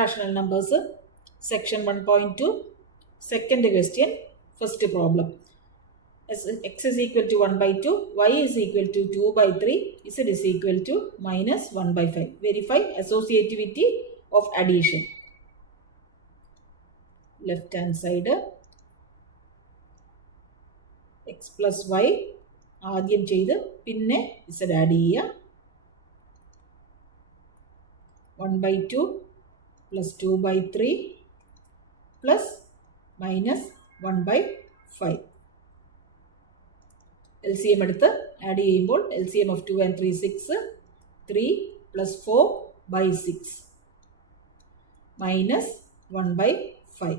rational numbers, section 1.2, second question, first problem. X is equal to 1 by 2, y is equal to 2 by 3, z is equal to minus 1 by 5. Verify associativity of addition. Left hand side, x plus y ആദ്യം ചെയ്ത് പിന്നെ z add ചെയ്യുക. 1 by 2 plus 2 by 3 plus minus 1 by 5. LCM എടുത്ത് add ചെയ്യുമ്പോൾ LCM of 2 and 3 6, 3 plus 4 by 6 minus 1 by 5.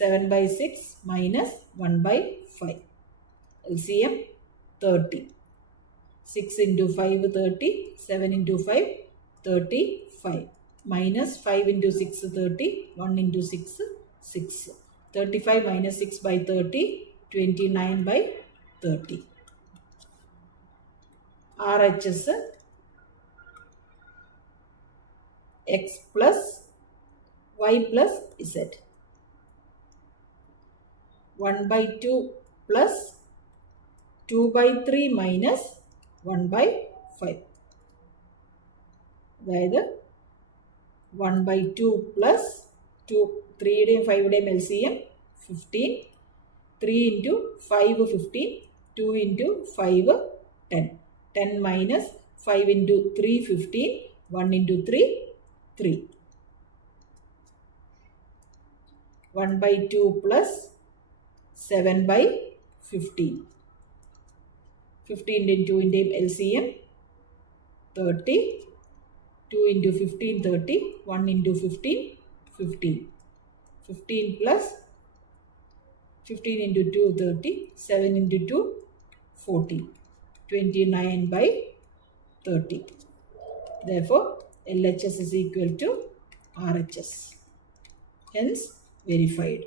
7 by 6 minus 1 by 5. LCM 30. 6 into 5 30, 7 into 5 35, minus 5 into 6 30, 1 into 6 6. 35 minus 6 by 30, 29 by 30. RHS x plus y plus z. 1 by 2 plus 2 by 3 minus 1 by 5. അതായത് 1 by 2 plus 2, 3യുടെയും 5യുടെയും LCM 15, 3 into 5 15, 2 into 5 10. 10 minus 5 into 3 15, 1 into 3 3. 1 by 2 plus 7 by 15. 15ൻ്റെയും 2ൻ്റെയും LCM 30. 2 into 15 30, 1 into 15 15. 15 plus 15 into 2 30, 7 into 2 40. 29 by 30. Therefore, LHS is equal to RHS. Hence, verified.